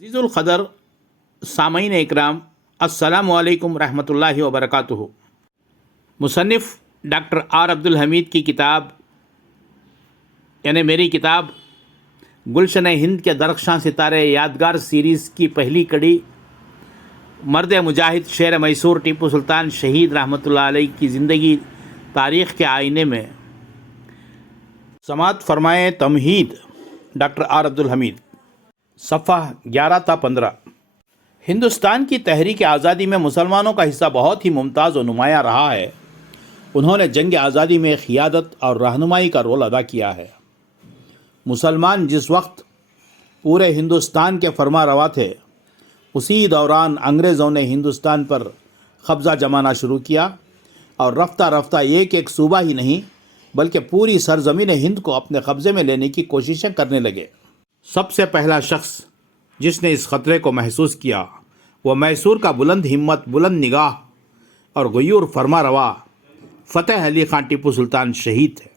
عزیز القدر سامعین اکرام، السلام علیکم رحمۃ اللہ وبرکاتہ۔ مصنف ڈاکٹر آر عبدالحمید کی کتاب یعنی میری کتاب گلشن ہند کے درخشاں ستارے یادگار سیریز کی پہلی کڑی مرد مجاہد شیر میسور ٹیپو سلطان شہید رحمۃ اللہ علیہ کی زندگی تاریخ کے آئینے میں سماعت فرمائے تمہید ڈاکٹر آر عبدالحمید، صفحہ 11 تا 15۔ ہندوستان کی تحریک آزادی میں مسلمانوں کا حصہ بہت ہی ممتاز و نمایاں رہا ہے۔ انہوں نے جنگ آزادی میں قیادت اور رہنمائی کا رول ادا کیا ہے۔ مسلمان جس وقت پورے ہندوستان کے فرما روا تھے، اسی دوران انگریزوں نے ہندوستان پر قبضہ جمانا شروع کیا اور رفتہ رفتہ ایک صوبہ ہی نہیں بلکہ پوری سرزمین ہند کو اپنے قبضے میں لینے کی کوششیں کرنے لگے۔ سب سے پہلا شخص جس نے اس خطرے کو محسوس کیا وہ میسور کا بلند ہمت، بلند نگاہ اور غیور فرما روا فتح علی خان ٹیپو سلطان شہید تھے۔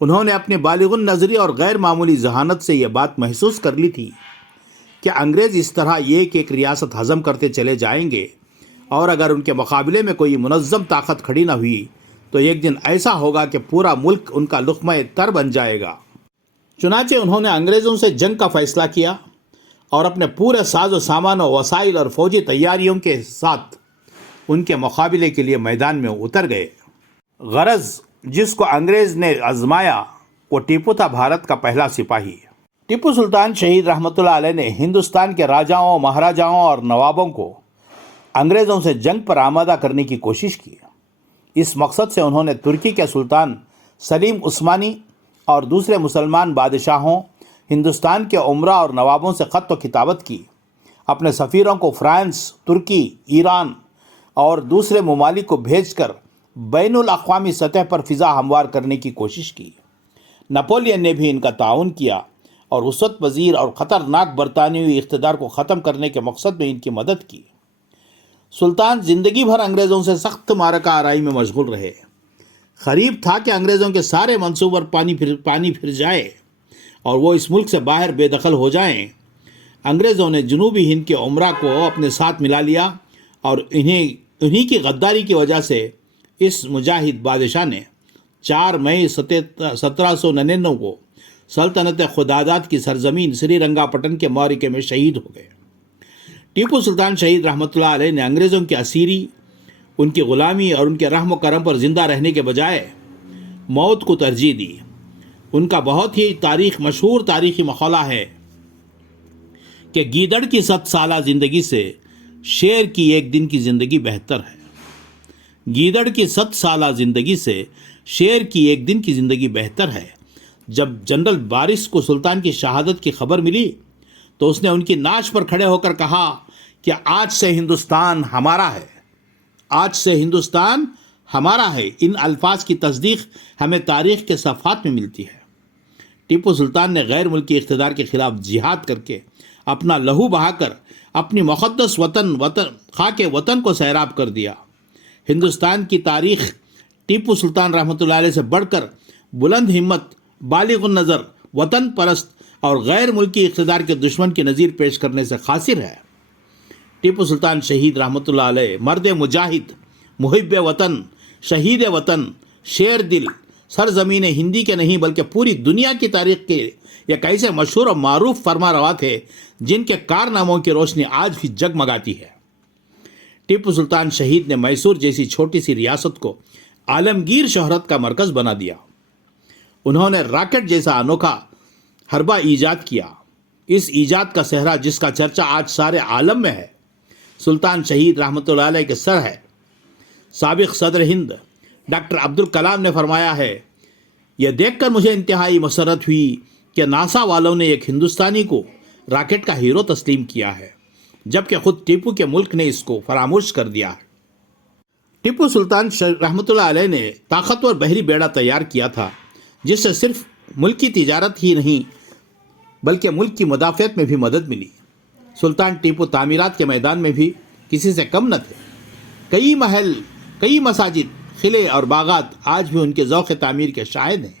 انہوں نے اپنے بالغ النظری اور غیر معمولی ذہانت سے یہ بات محسوس کر لی تھی کہ انگریز اس طرح ایک ریاست ہضم کرتے چلے جائیں گے اور اگر ان کے مقابلے میں کوئی منظم طاقت کھڑی نہ ہوئی تو ایک دن ایسا ہوگا کہ پورا ملک ان کا لقمہ تر بن جائے گا۔ چنانچہ انہوں نے انگریزوں سے جنگ کا فیصلہ کیا اور اپنے پورے ساز و سامان و وسائل اور فوجی تیاریوں کے ساتھ ان کے مقابلے کے لیے میدان میں اتر گئے۔ غرض جس کو انگریز نے آزمایا وہ ٹیپو تھا، بھارت کا پہلا سپاہی۔ ٹیپو سلطان شہید رحمۃ اللہ علیہ نے ہندوستان کے راجاؤں، مہاراجاؤں اور نوابوں کو انگریزوں سے جنگ پر آمادہ کرنے کی کوشش کی۔ اس مقصد سے انہوں نے ترکی کے سلطان سلیم عثمانی اور دوسرے مسلمان بادشاہوں، ہندوستان کے عمرا اور نوابوں سے خط و کتابت کی، اپنے سفیروں کو فرانس، ترکی، ایران اور دوسرے ممالک کو بھیج کر بین الاقوامی سطح پر فضا ہموار کرنے کی کوشش کی۔ نپولین نے بھی ان کا تعاون کیا اور وسعت پذیر اور خطرناک برطانوی اقتدار کو ختم کرنے کے مقصد میں ان کی مدد کی۔ سلطان زندگی بھر انگریزوں سے سخت معرکہ آرائی میں مشغول رہے۔ قریب تھا کہ انگریزوں کے سارے منصوبوں پر پانی پھر جائے اور وہ اس ملک سے باہر بے دخل ہو جائیں۔ انگریزوں نے جنوبی ہند کے عمرا کو اپنے ساتھ ملا لیا اور انہی کی غداری کی وجہ سے اس مجاہد بادشاہ نے 4 مئی 1799 کو سلطنت خداداد کی سرزمین سری رنگا پٹن کے معرکے میں شہید ہو گئے۔ ٹیپو سلطان شہید رحمۃ اللہ علیہ نے انگریزوں کی اسیری، ان کی غلامی اور ان کے رحم و کرم پر زندہ رہنے کے بجائے موت کو ترجیح دی۔ ان کا بہت ہی مشہور تاریخی مقولہ ہے کہ گیدڑ کی 7 سالہ زندگی سے شیر کی ایک دن کی زندگی بہتر ہے۔ گیدڑ کی 7 سالہ زندگی سے شیر کی ایک دن کی زندگی بہتر ہے۔ جب جنرل بارس کو سلطان کی شہادت کی خبر ملی تو اس نے ان کی ناش پر کھڑے ہو کر کہا کہ آج سے ہندوستان ہمارا ہے، آج سے ہندوستان ہمارا ہے۔ ان الفاظ کی تصدیق ہمیں تاریخ کے صفحات میں ملتی ہے۔ ٹیپو سلطان نے غیر ملکی اقتدار کے خلاف جہاد کر کے اپنا لہو بہا کر اپنی مقدس خاک وطن کو سیراب کر دیا۔ ہندوستان کی تاریخ ٹیپو سلطان رحمۃ اللہ علیہ سے بڑھ کر بلند ہمت، بالغ النظر، وطن پرست اور غیر ملکی اقتدار کے دشمن کی نظیر پیش کرنے سے قاصر ہے۔ ٹیپو سلطان شہید رحمۃ اللہ علیہ مرد مجاہد، محب وطن، شہید وطن، شیر دل، سرزمین ہندی کے نہیں بلکہ پوری دنیا کی تاریخ کے ایک ایسے مشہور اور معروف فرما روا تھے جن کے کارناموں کی روشنی آج بھی جگمگاتی ہے۔ ٹیپو سلطان شہید نے میسور جیسی چھوٹی سی ریاست کو عالمگیر شہرت کا مرکز بنا دیا۔ انہوں نے راکٹ جیسا انوکھا حربہ ایجاد کیا۔ اس ایجاد کا صحرا جس کا چرچا آج سارے عالم میں ہے، سلطان شہید رحمۃ اللہ علیہ کے سر ہے۔ سابق صدر ہند ڈاکٹر عبدالکلام نے فرمایا ہے، یہ دیکھ کر مجھے انتہائی مسرت ہوئی کہ ناسا والوں نے ایک ہندوستانی کو راکٹ کا ہیرو تسلیم کیا ہے، جبکہ خود ٹیپو کے ملک نے اس کو فراموش کر دیا ہے۔ ٹیپو سلطان رحمۃ اللہ علیہ نے طاقتور بحری بیڑا تیار کیا تھا جس سے صرف ملکی تجارت ہی نہیں بلکہ ملک کی مدافعت میں بھی مدد ملی۔ سلطان ٹیپو تعمیرات کے میدان میں بھی کسی سے کم نہ تھے۔ کئی محل، کئی مساجد، قلعے اور باغات آج بھی ان کے ذوق تعمیر کے شاہد ہیں۔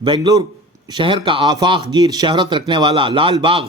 بنگلور شہر کا آفاق گیر شہرت رکھنے والا لال باغ